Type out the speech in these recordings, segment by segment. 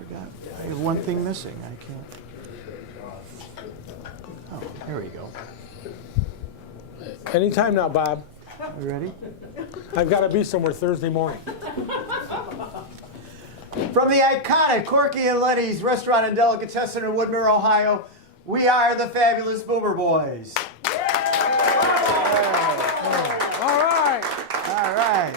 I have one thing missing. I can't. Oh, there we go. Anytime now, Bob. You ready? I've got to be somewhere Thursday morning. From the iconic Corky and Letty's Restaurant and Delicatessen in Woodmere, Ohio, we are the Fabulous Boomer Boys. All right. All right.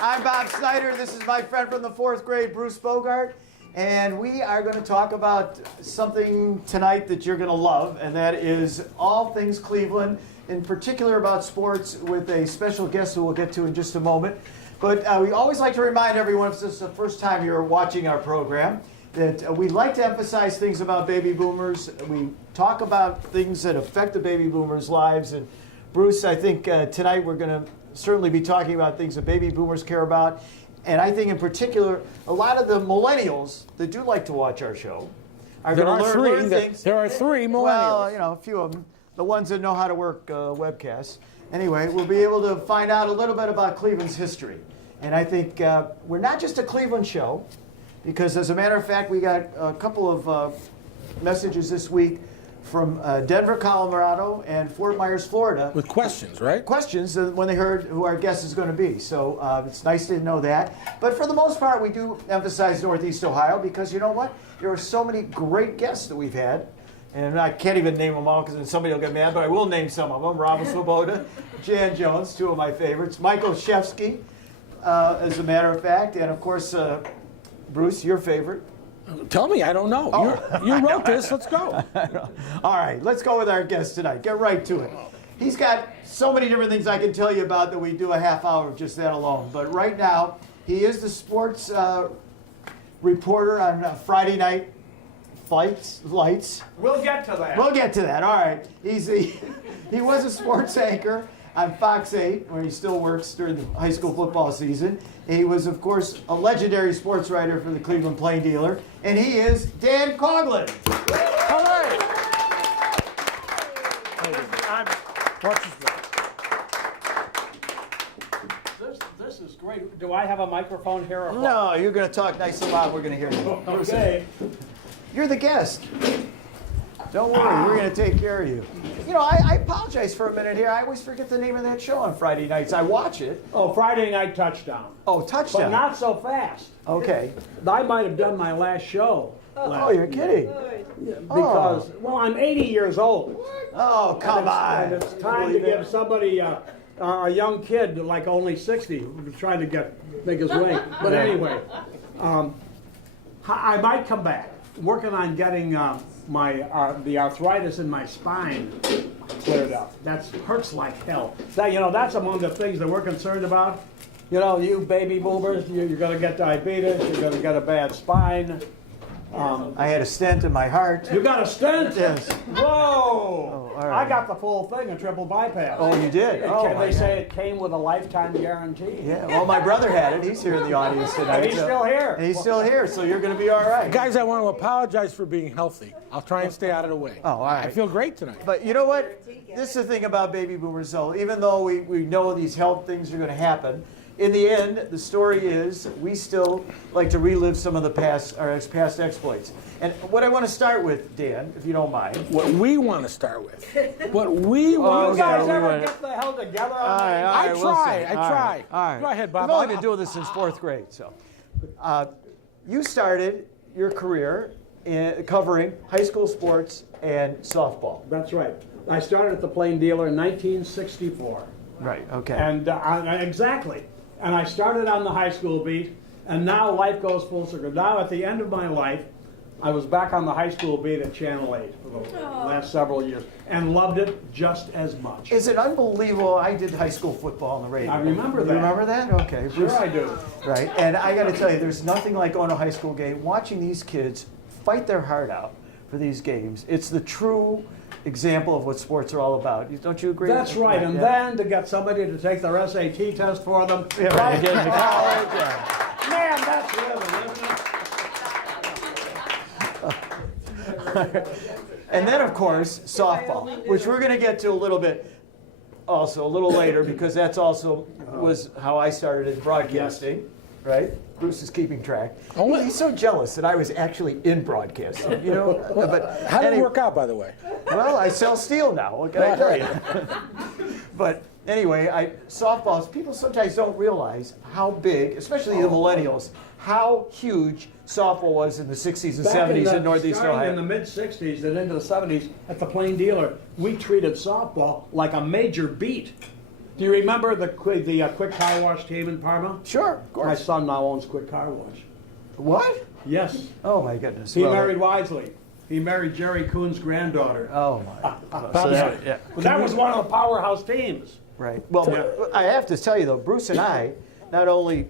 I'm Bob Snyder. This is my friend from the 4th grade, Bruce Bogart. And we are going to talk about something tonight that you're going to love, and that is all things Cleveland, in particular about sports, with a special guest who we'll get to in just a moment. But we always like to remind everyone, if this is the first time you're watching our program, that we like to emphasize things about baby boomers. We talk about things that affect the baby boomers' lives. And Bruce, I think tonight we're going to certainly be talking about things that baby boomers care about. And I think in particular, a lot of the millennials that do like to watch our show are going to learn things. There are three millennials. Well, you know, a few of them, the ones that know how to work webcasts. Anyway, we'll be able to find out a little bit about Cleveland's history. And I think we're not just a Cleveland show, because as a matter of fact, we got a couple of messages this week from Denver, Colorado, and Fort Myers, Florida. With questions, right? Questions when they heard who our guest is going to be. So it's nice to know that. But for the most part, we do emphasize Northeast Ohio because you know what? There are so many great guests that we've had. And I can't even name them all because then somebody will get mad, but I will name some of them. Robin Swoboda, Jan Jones, two of my favorites. Michael Shevsky, as a matter of fact. And of course, Bruce, your favorite. Tell me, I don't know. Oh. You wrote this, let's go. All right, let's go with our guest tonight. Get right to it. He's got so many different things I can tell you about that we do a half hour of just that alone. But right now, he is the sports reporter on Friday Night Lights. We'll get to that. We'll get to that. All right. He was a sports anchor on Fox 8, where he still works during the high school football season. He was, of course, a legendary sports writer for the Cleveland Plain Dealer, and he is Dan Coughlin. All right. This is great. Do I have a microphone here? Or what? No, you're going to talk nice and loud. We're going to hear you. Okay. You're the guest. Don't worry, we're going to take care of you. You know, I apologize for a minute here. I always forget the name of that show on Friday nights. I watch it. Oh, Friday Night Touchdown. Oh, But Touchdown. not so fast. Okay. I might have done my last show. Oh, you're kidding. Because, well, I'm 80 years old. Oh, come on. And it's time to give somebody, a young kid like only 60, who's trying to make his way. But anyway, I might come back. Working on getting the arthritis in my spine cleared up. That hurts like hell. That's among the things that we're concerned about. You know, you baby boomers, you're going to get diabetes, you're going to get a bad spine. I had a stent in my heart. You got a stent? Yes. Whoa! all right. I got the full thing, a triple bypass. Oh, you did? They say it came with a lifetime guarantee. Yeah, well, my brother had it. He's here in the audience tonight. He's still here. And he's still here, so you're going to be all right. Guys, I want to apologize for being healthy. I'll try and stay out of the way. Oh, all right. I feel great tonight. But you know what? This is the thing about baby boomers, though. Even though we know these health things are going to happen, in the end, the story is we still like to relive some of the past exploits. And what I want to start with, Dan, if you don't mind. What we want to start with. What we want You to guys start with. ever get the hell together? All right, I we'll try. see. I All try. right, all right. Go ahead, Bob. We've only been doing this since 4th grade. So, you started your career covering high school sports and softball. That's right. I started at the Plain Dealer in 1964. Right. Okay. And exactly. And I started on the high school beat, and now life goes full circle. Now at the end of my life, I was back on the high school beat at Channel 8 for the last several years, and loved it just as much. Is it unbelievable? I did high school football on the radio. I remember that. You remember that? Okay. Sure I do. Right. And I got to tell you, there's nothing like going to a high school game, watching these kids fight their heart out for these games. It's the true example of what sports are all about. Don't you agree? That's right. And then to get somebody to take their SAT test for them. Yeah, right. Get into college. Man, that's living, isn't it? And then, of course, softball, which we're going to get to a little bit also, a little later, because that's also was how I started in broadcasting. right? Bruce is keeping track. Oh, He's so jealous that I was actually in broadcasting, you know? But How did it work out, by the way? well, I sell steel now. What can I tell you? But anyway, softballs. People sometimes don't realize how big, especially the millennials, how huge softball was in the 60s and 70s in Northeast Ohio. In the mid-60s and into the 70s, at the Plain Dealer, we treated softball like a major beat. Do you remember the Quick Car Wash team in Parma? Sure, of My course. son now owns Quick Car Wash. What? Yes. Oh my goodness. He Well, married wisely. He married Jerry Coon's granddaughter. Oh my. So yeah. But that was one of the powerhouse teams. Right. Well, I have to tell you though, Bruce and I not only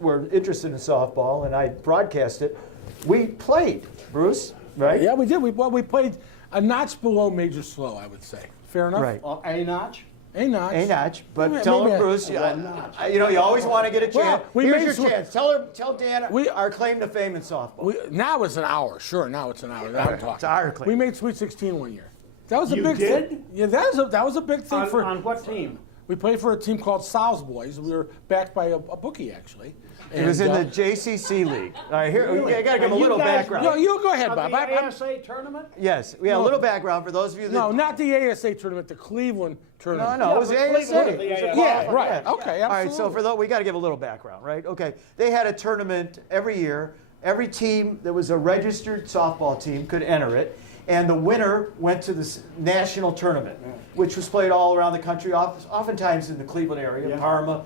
were interested in softball, and I broadcast it, we played. Bruce, right? Yeah, we did. We played a notch below major slow, I would say. Fair enough? Right. A notch? A notch. A notch, but Maybe tell a- him, Bruce, one notch. you know, you always want to get a chance. Well, we Here's made your some- chance. Tell Dan our claim to fame in softball. Now it's an hour. Sure, now it's an hour. Now I'm talking. It's our claim. We made Sweet 16 one year. That was a You big did? thing. Yeah, that was a big thing for. On what team? We played for a team called Sal's Boys. We were backed by a bookie, actually. It was in the JCC League. All right, here, I got to give him a little background. No, you go ahead, Of Bob. the ASA tournament? Yes, we have a little background for those of you that. No, not the ASA tournament, the Cleveland tournament. No, it was the but ASA. Cleveland, the ASA. Yeah, right. Yeah. Okay, All right, so absolutely. for those, we got to give a little background, right? Okay, they had a tournament every year. Every team that was a registered softball team could enter it, and the winner went to the national tournament, which was played all around the country, oftentimes in the Cleveland area, Yeah. Parma,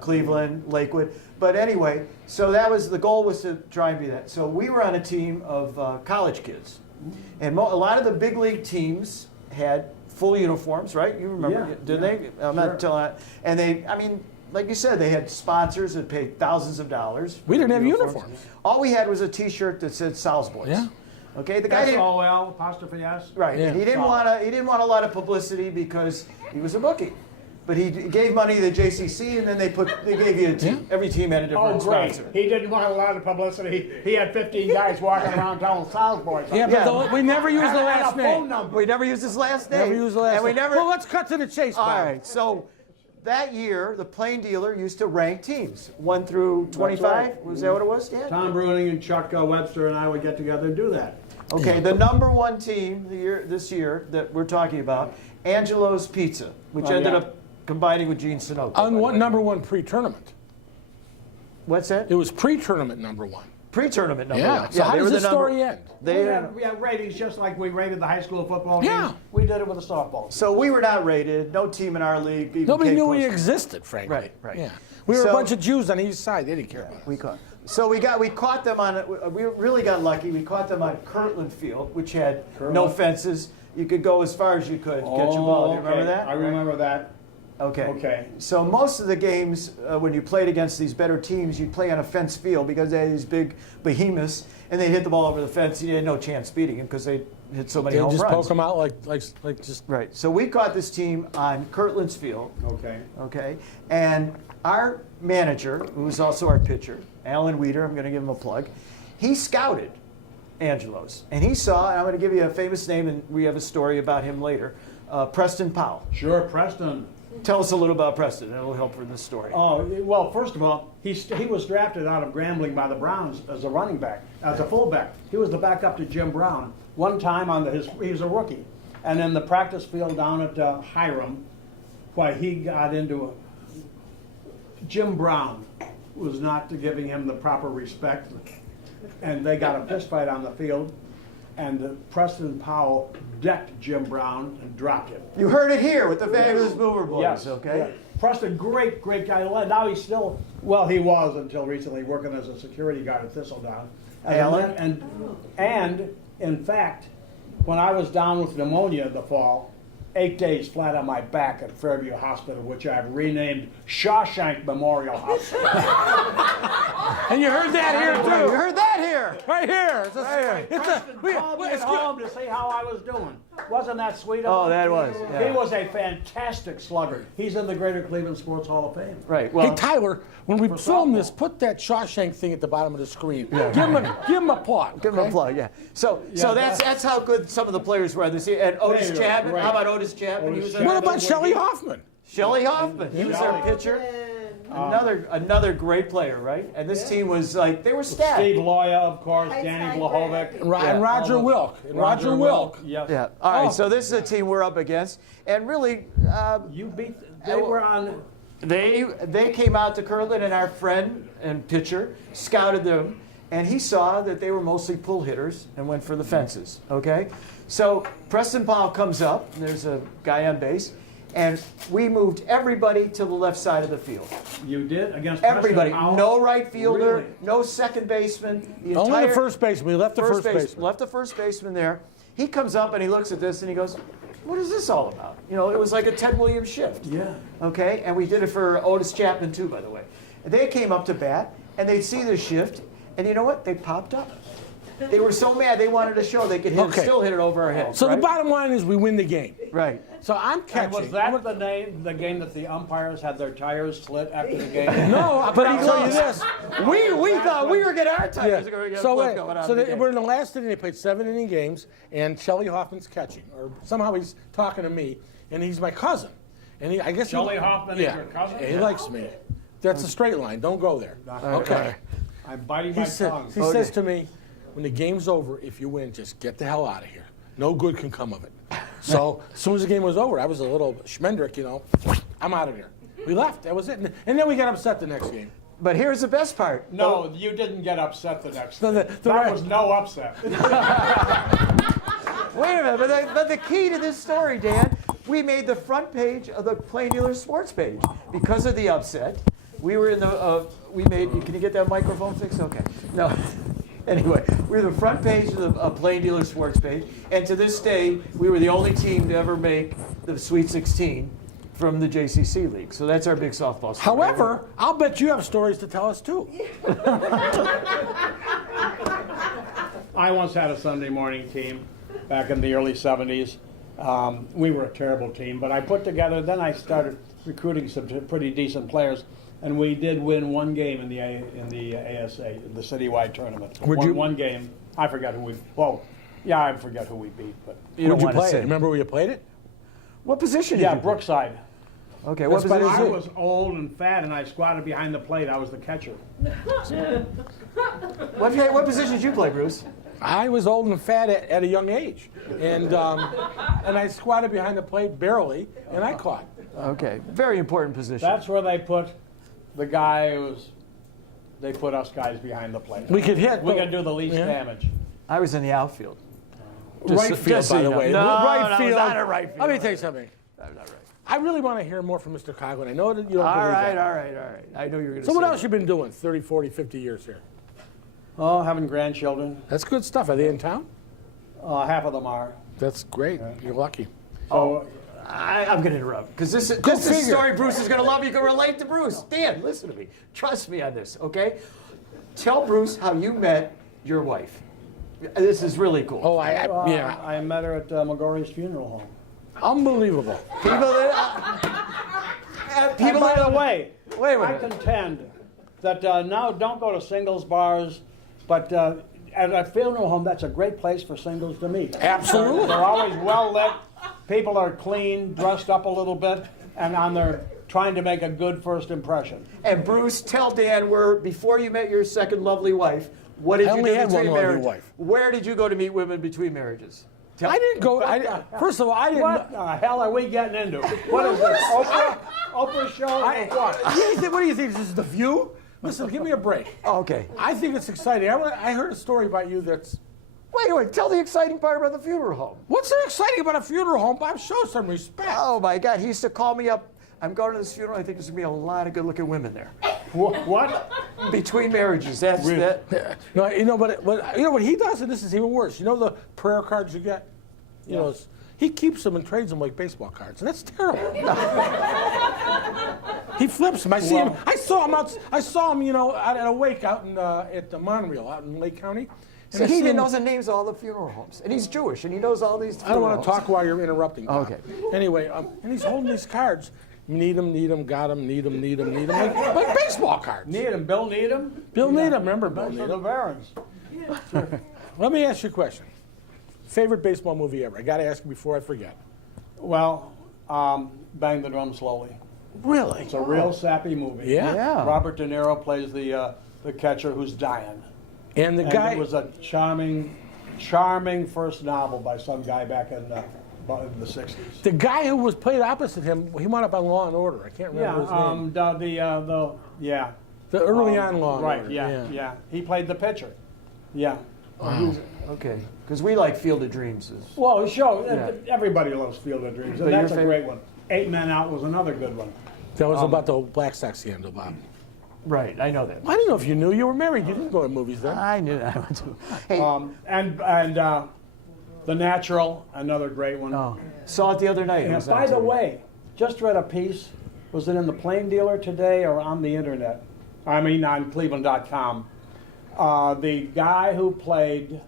Cleveland, Lakewood. But anyway, so that was the goal, was to try and be that. So we were on a team of college kids, and a lot of the big league teams had full uniforms, right? You remember? Yeah, Did yeah, they? I'm sure. not telling. And they, I mean, like you said, they had sponsors that paid thousands of dollars. We for didn't have uniforms. All we had was a T-shirt that said Sal's Boys. Yeah. Okay. The guy didn't. SOL apostrophe S? Right. Yeah. He didn't want to. He didn't want a lot of publicity because he was a bookie. But he gave money to the JCC, and then they gave you a team. Yeah. Every team had a Oh, different great. sponsor. He didn't want a lot of publicity. He had 15 guys walking around telling Sal's Boys. Yeah, but Yeah. we never used the And last a phone name. number. We never used his last name. Never used the last and we name. never. Well, let's cut to the chase, Bob. All right. So that year, the Plain Dealer used to rank teams 1 through 25. right. Was that what it was, Dan? Tom Bruning and Chuck Webster and I would get together and do that. Okay, the number one team this year that we're talking about, Angelo's Pizza, which Oh, ended yeah. up combining with Gene Sunoco. by On the what way. number one pre-tournament? What's that? It was pre-tournament number one. Pre-tournament number Yeah. one. So how they does were this the number- story end? They, We had ratings just like we rated the high school football Yeah. team. We did it with a softball team. so we were not rated. No team in our league even Nobody came knew close we to- existed, frankly. Right, right. Yeah. We were So- a bunch of Jews on each side. They didn't care about us. So we caught them on. We really got lucky. We caught them on Kirtland Field, which had no Kirtland. fences. You could go as far as you could catch a ball. Do you remember that? I remember that. Okay. Okay. So most of the games, when you played against these better teams, you'd play on a fenced field because they had these big behemoths, and they'd hit the ball over the fence. You had no chance beating them because they hit so many They home just runs. poke them out like just. Right. So we caught this team on Kirtland's Field. Okay. Okay. And our manager, who was also our pitcher, Alan Weeder, I'm going to give him a plug, he scouted Angelo's. And he saw, and I'm going to give you a famous name, and we have a story about him later, Preston Powell. Sure, Preston. Tell us a little about Preston. It'll help for this story. Oh, well, first of all, he was drafted out of Grambling by the Browns as a running back, as a fullback. He was the backup to Jim Brown. One time he was a rookie. And in the practice field down at Hiram, why he got into Jim Brown was not giving him the proper respect. And they got a fist fight on the field. And Preston Powell decked Jim Brown and dropped him. You heard it here with the famous Boomer Boys, Yes. okay? Yeah. Preston, great guy. Now he's still, well, he was until recently working as a security guard at Thistledown. Alan? And in fact, when I was down with pneumonia in the fall, 8 days flat on my back at Fairview Hospital, which I've renamed Shawshank Memorial Hospital. And you heard that here You too. heard that here. Right here. It's a, it's a, Preston called me at home to see how I was doing. Wasn't that sweet of Oh, him? that was. He Yeah. was a fantastic slugger. He's in the Greater Cleveland Sports Hall of Fame. Right. Hey Well, Tyler, when we film softball. this, put that Shawshank thing at the bottom of the screen. Give him a plug. give him a okay? plug, yeah. So that's how good some of the players were this year. And Otis They were Chapman. great. How about Otis Chapman? Otis He was Chapman. What about What Shelley he- Hoffman? Shelley Hoffman. He was our pitcher. Another great player, right? And this team was like, they were stacked. Steve Loya, of course, Danny Blahovic. And Roger Wilk. Roger Wilk. Yes. Yeah. All right. Oh. So this is a team we're up against, and really, You beat. They were on. they came out to Coughlin, and our friend and pitcher scouted them, and he saw that they were mostly pull hitters and went for the fences. Okay. So Preston Powell comes up, and there's a guy on base, and we moved everybody to the left side of the field. You did against Everybody. Preston Powell? No right fielder, Really? no second baseman. Only the first baseman. We left the first baseman. Left the first baseman there. He comes up and he looks at this and he goes, "What is this all about?" You know, it was like a Ted Williams shift. Yeah. Okay, and we did it for Otis Chapman too, by the way. And they came up to bat and they'd see the shift, and you know what? They popped up. They were so mad they wanted to show they could still hit it over our heads. So right? the bottom line is we win the game. Right. So I'm And catching. was that the game that the umpires had their tires slit after the game? No, but I'll tell you this. We thought we were getting our tires Yeah. going to So, going on. we're in the last inning. They played 7-inning games, and Shelley Hoffman's catching, or somehow he's talking to me, and he's my cousin. And I guess Shelley Hoffman is your cousin? Yeah, he likes me. That's a straight line. Don't go there. Okay. I'm biting my tongue. He says to me, when the game's over, if you win, just get the hell out of here. No good can come of it. So as soon as the game was over, I was a little schmendrick, you know. I'm out of here. We left. That was it. And then we got upset the next game. But here's the best part. No, you didn't get upset the next No, day. That was no upset. Wait a minute, but the key to this story, Dan, we made the front page of the Plain Dealer Sports page because of the upset. We were in the, can you get that microphone fixed? Okay. No. Anyway, we were the front page of the Plain Dealer Sports page, and to this day, we were the only team to ever make the Sweet 16 from the JCC League. So that's our big softball story. However, I'll bet you have stories to tell us too. I once had a Sunday morning team back in the early 70s. We were a terrible team, but I put together, then I started recruiting some pretty decent players. And we did win one game in the ASA, the citywide tournament. One game. I forgot who we. Well, yeah, I forget who we beat. But You don't Where'd you want to play say. it? Remember where you played it? What position did yeah, you play? Brookside. Okay, what That's about position? I was old and fat, and I squatted behind the plate. I was the catcher. What position did you play, Bruce? I was old and fat at a young age, and I squatted behind the plate barely, and I caught. Okay, very important position. That's where they put the guy who was. They put us guys behind the plate. We could hit. We could do the least damage. I was in the outfield. Right field, by the way. No, right no, field. it's not a right field. Let me tell you something. I'm not right. I really want to hear more from Mr. Coughlin. I know that you don't All believe right, that. all right, all right. I know you're going to So say what else that. you been doing 30, 40, 50 years here? Oh, having grandchildren. That's good stuff. Are they in town? Half of them are. That's great. You're lucky. So I'm going to interrupt because this is a figure. story Bruce is going to love. You can relate to Bruce. Dan, listen to me. Trust me on this, okay? Tell Bruce how you met your wife. This is really cool. Oh, yeah. I met her at McGorry's funeral home. Unbelievable. People that, And by the way, wait a I minute. contend that now don't go to singles bars, but at a funeral home, that's a great place for singles to meet. Absolutely. They're always well lit. People are clean, dressed up a little bit, and on their trying to make a good first impression. And Bruce, tell Dan where before you met your second lovely wife, what did I you only do had between one lovely marriages? wife. Where did you go to meet women between marriages? Tell I didn't go. First of all, I didn't. What the hell are we getting into? What is this, Oprah show or what? What do you think? This is The View? Listen, give me a break. Oh, okay. I think it's exciting. I heard a story about you that's. Wait. Tell the exciting part about the funeral home. What's so exciting about a funeral home, Bob? Show some respect. Oh my God, he used to call me up. I'm going to this funeral. I think there's gonna be a lot of good-looking women there. What? Between marriages, that's that. No, you know, but you know what he does, and this is even worse. You know the prayer cards you get. You know, he keeps them and trades them like baseball cards, and that's terrible. He flips them. I see him. I saw him out. I saw him. You know, at a wake out in at the Monreal out in Lake County. So he even knows the names of all the funeral homes, and he's Jewish, and he knows all these. I don't want to talk while you're interrupting. Bob. Okay. Anyway, and he's holding these cards. Need them, got them, need them, like baseball cards. Needham, Bill Needham? Bill Needham, remember Bill Those are the Needham? Barons. Let me ask you a question. Favorite baseball movie ever? I got to ask you before I forget. Well, Bang the Drum Slowly. Really? It's a real sappy movie. Yeah. Yeah. Robert De Niro plays the catcher who's dying. And the And guy. it was a charming first novel by some guy back in the 60s. The guy who was played opposite him, he wound up on Law and Order. I can't remember his name. The early on Law and right, Order. yeah. He played the pitcher. Yeah. Okay, because we like Field of Dreams. Well, sure. Yeah. Everybody loves Field of Dreams, and But your that's a favorite- great one. 8 Men Out was another good one. That was about the Black Sox scandal, Bob. Right, I know that. I didn't know if you knew. You were married. You didn't go to movies then. I knew that one too. Hey, And The Natural, another great one. oh, saw it the other night. It And was on by the TV. way, just read a piece. Was it in the Plain Dealer today or on the internet? I mean, on Cleveland.com. The guy who played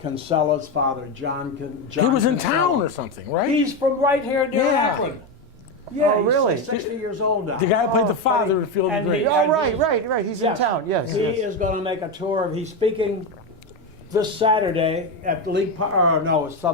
Kinsella's father, John He was in Kinsella. town or something, right? He's from right here near Yeah. Akron. Yeah, Oh, really? He's 60 years old now. The guy who played the father funny. in Field of And he- Dreams. Oh, and right, he's- right. He's in town. Yes. He yes. is going to make a tour. He's speaking this Saturday at League Park. Or no, it's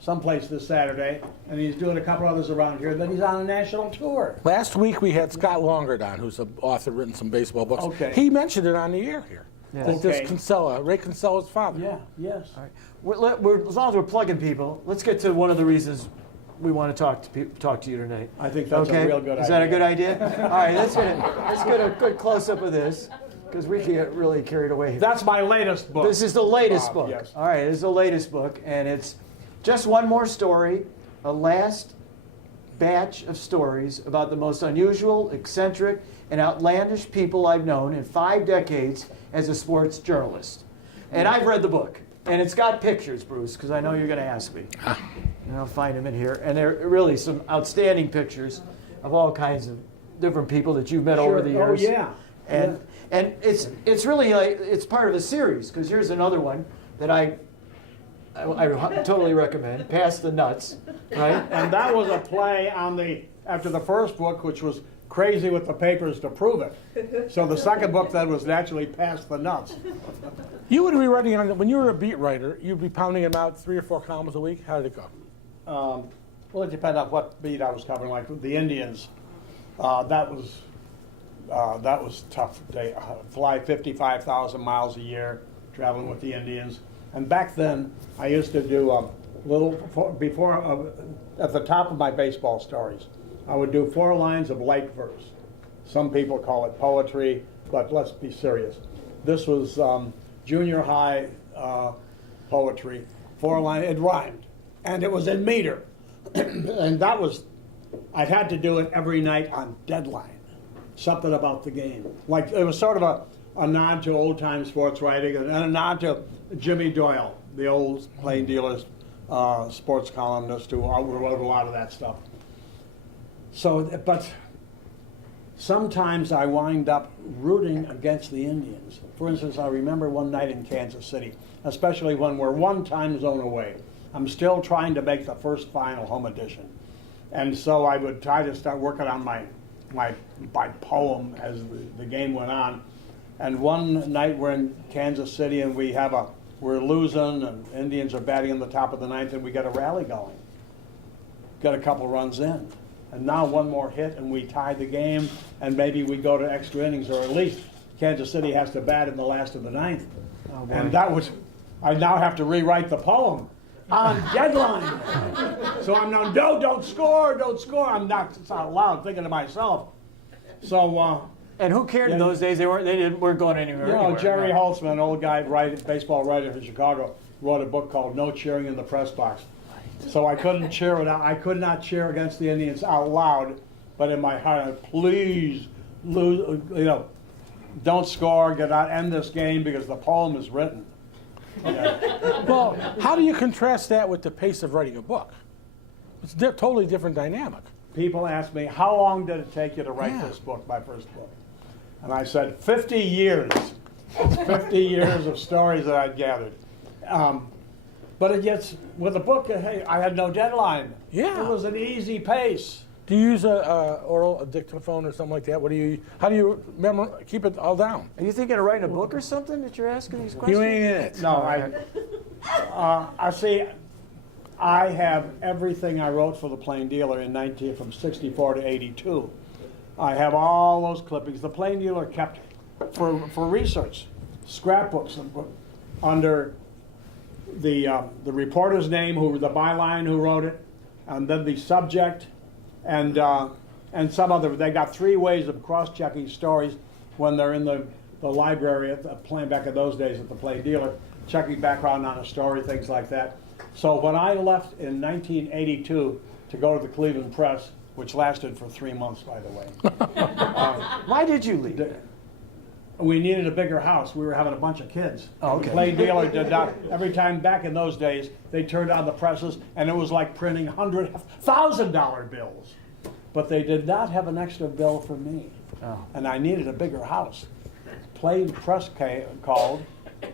someplace this Saturday, and he's doing a couple others around here. Then he's on a national tour. Last week we had Scott Longard on, who's an author, written some baseball books. Okay. He mentioned it on the air here. Yeah. That this Okay. Kinsella, Ray Kinsella's father. Yeah. Yes. All right. As long as we're plugging people, let's get to one of the reasons we want to talk to you tonight. I think that's Okay? a real good idea. Is that a good idea? All right, let's get a good close up of this because we get really carried away here. That's my latest book. This is the latest Bob, book. yes. All right, this is the latest book, and it's just one more story, a last batch of stories about the most unusual, eccentric, and outlandish people I've known in 5 decades as a sports journalist. And I've read the book, and it's got pictures, Bruce, because I know you're going to ask me. And I'll find them in here. And there are really some outstanding pictures of all kinds of different people that you've met over the Sure. Oh, years. yeah. And it's really like it's part of a series because here's another one that I totally recommend. Pass the Nuts, right? And that was a play on after the first book, which was crazy with the papers to prove it. So the second book then was naturally Pass the Nuts. You would be writing on, when you were a beat writer, you'd be pounding about 3 or 4 columns a week? How did it go? Well, it depended on what beat I was covering. Like with the Indians, that was tough. They fly 55,000 miles a year, traveling with the Indians. And back then, I used to do a little at the top of my baseball stories. I would do 4 lines of light verse. Some people call it poetry, but let's be serious. This was junior high poetry. 4 lines. It rhymed, and it was in meter. And that was, I had to do it every night on deadline. Something about the game. Like, it was sort of a nod to old-time sports writing and a nod to Jimmy Doyle, the old Plain Dealers sports columnist who wrote a lot of that stuff. So, but sometimes I wind up rooting against the Indians. For instance, I remember one night in Kansas City, especially when we're 1 time zone away. I'm still trying to make the first final home edition. And so I would try to start working on my poem as the game went on. And one night we're in Kansas City and we're losing and Indians are batting in the top of the 9th and we get a rally going. Got a couple runs in. And now 1 more hit and we tie the game and maybe we go to extra innings, or at least Kansas City has to bat in the last of the 9th. Oh, boy. And I now have to rewrite the poem on deadline. So I'm now, no, don't score. I'm not out loud thinking to myself. So, And who cared in those days? They weren't going anywhere. anywhere. Jerry No. Holtzman, an old guy, baseball writer from Chicago, wrote a book called No Cheering in the Press Box. So I couldn't cheer it out. I could not cheer against the Indians out loud, but in my heart, please, don't score, get out, end this game because the poem is written. Yeah. Well, how do you contrast that with the pace of writing a book? It's a totally different dynamic. People ask me, how long did it take you to write Yeah. this book, my first book? And I said, 50 years. It's 50 years of stories that I'd gathered. But it gets, with a book, hey, I had no deadline. Yeah. It was an easy pace. Do you use a dictaphone or something like that? How do you keep it all down? Are you thinking of writing a book or something that you're asking these questions? You ain't in it. No, I see, I have everything I wrote for the Plain Dealer from 64 to 82. I have all those clippings. The Plain Dealer kept, for research, scrapbooks under the reporter's name, the byline who wrote it, and then the subject, and some other. They got 3 ways of cross-checking stories when they're in the library at the Plain, back in those days at the Plain Dealer, checking background on a story, things like that. So when I left in 1982 to go to the Cleveland Press, which lasted for 3 months, by the way. Why did you leave? We needed a bigger house. We were having a bunch of kids. Oh, okay. The Plain Dealer did not. Every time back in those days, they turned on the presses, and it was like printing $100,000 bills. But they did not have an extra bill for me. Oh. And I needed a bigger house. Plain Press called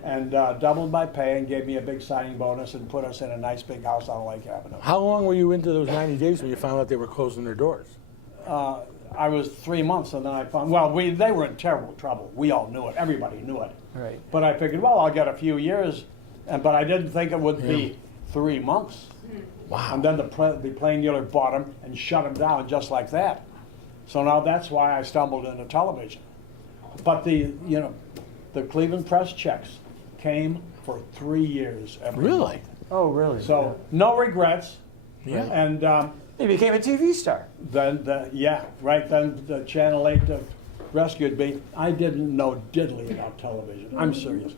and doubled my pay and gave me a big signing bonus and put us in a nice big house on Lake Avenue. How long were you into those 90 days when you found out they were closing their doors? I was 3 months, and then I found, well, they were in terrible trouble. We all knew it. Everybody knew it. Right. But I figured, well, I'll get a few years, but I didn't think it would be 3 months. Wow. And then the Plain Dealer bought them and shut them down just like that. So now that's why I stumbled into television. But the Cleveland Press checks came for 3 years every month. Oh, really? So no regrets. Yeah. And he became a TV star. then the Channel 8 rescued me. I didn't know diddly about television. I'm serious.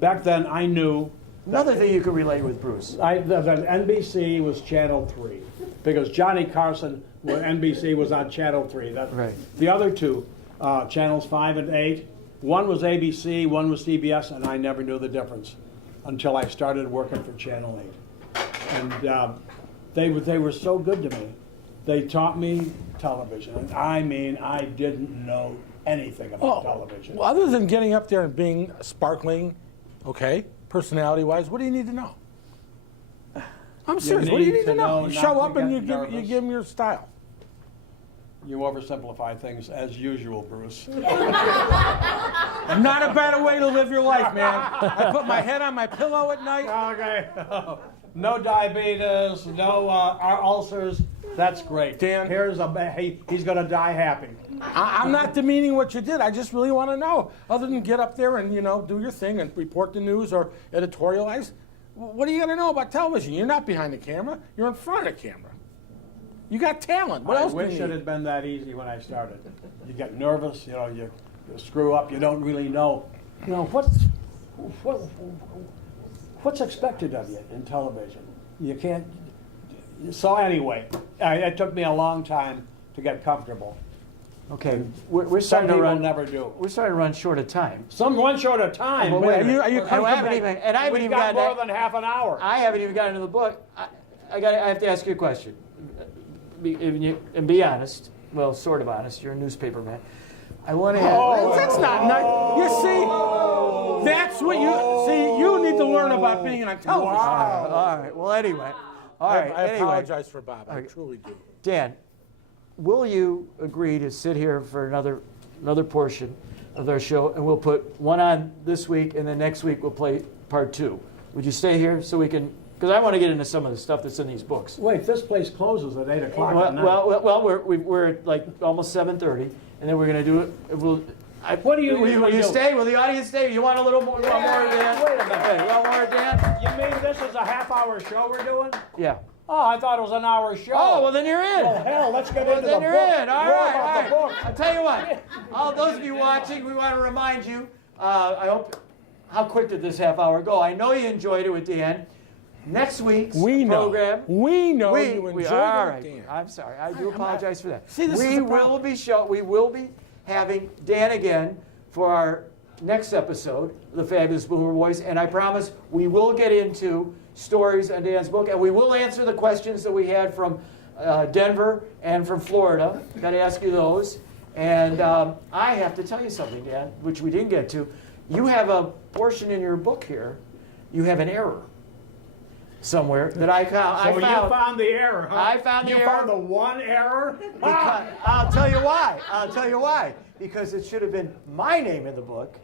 Back then I knew. Another thing you could relate with Bruce. The NBC was Channel 3 because Johnny Carson, NBC was on Channel 3. Right. The other two, Channels 5 and 8, one was ABC, one was CBS, and I never knew the difference until I started working for Channel 8. And they were so good to me. They taught me television. And I mean, I didn't know anything about television. Well, other than getting up there and being sparkling, okay, personality-wise, what do you need to know? I'm serious. What do you need to know? You not show to up and get you give nervous. them your style. You oversimplify things as usual, Bruce. Not a better way to live your life, man. I put my head on my pillow at night. Okay. No diabetes, no ulcers. That's great. Dan. He's going to die happy. I'm not demeaning what you did. I just really want to know. Other than get up there and, do your thing and report the news or editorialize, what are you going to know about television? You're not behind the camera. You're in front of the camera. You got talent. What else do you wish need? it had been that easy when I started. You get nervous, you screw up, you don't really know. What's expected of you in television? You can't. So anyway, it took me a long time to get comfortable. Okay, we're Some starting to people run. never do. We're starting to run short of time. Some one short of time. Well, Wait wait a a minute. Are you And I haven't comfortable? even, and I haven't We've even got gotten more than half an hour. I haven't even gotten into the book. I have to ask you a question. And be honest. Well, sort of honest. You're a newspaper man. I want to have. That's not nice. You see, that's what you see. You need to learn about being on television. All right. Well, anyway. All right. I anyway, apologize for Bob. I Okay. truly do. Dan, will you agree to sit here for another portion of our show, and we'll put one on this week, and then next week we'll play part 2. Would you stay here so we can? Because I want to get into some of the stuff that's in these books. Wait, this place closes at 8 o'clock at night. Well, we're at like almost 7:30, and then we're going to do it. What do you Will usually you do? stay? Will the audience stay? You want a little more? You want more, Dan? Wait a minute. Okay, you want more, Dan? You mean this is a half-hour show we're doing? Yeah. Oh, I thought it was an hour show. Oh, well, then you're in. Well, hell, let's get Well, into then the you're book. in. All More right. about All the book. right. I'll tell you what. All those of you watching, we want to remind you. I hope. How quick did this half hour go? I know you enjoyed it with Dan. Next week's program. We know you enjoyed all it, right. Dan. I'm sorry. I do apologize for that. See, this is we the will we will be having Dan again for our next episode of the Fabulous Boomer Boys, and I promise we will get into stories on Dan's book, and we will answer the questions that we had from Denver and from Florida. Got to ask you those. And I have to tell you something, Dan, which we didn't get to. You have a portion in your book here. You have an error somewhere that I found. So you found the error, huh? I found the you error. found the one error? I'll tell you why. I'll tell you why. Because it should have been my name in the book,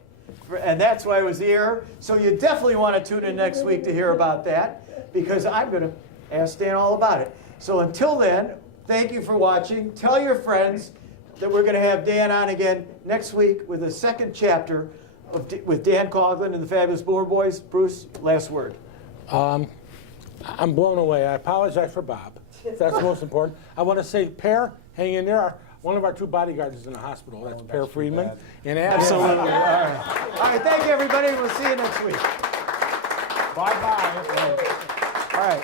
and that's why it was the error. So you definitely want to tune in next week to hear about that, because I'm going to ask Dan all about it. So until then, thank you for watching. Tell your friends that we're going to have Dan on again next week with a second chapter with Dan Coughlin and the Fabulous Boomer Boys. Bruce, last word. I'm blown away. I apologize for Bob. That's the most important. I want to say, Per, hang in there. One of our 2 bodyguards is in the hospital. That's Per Friedman. And Absolutely. All right, thank you, everybody. We'll see you next week. Bye-bye. All right.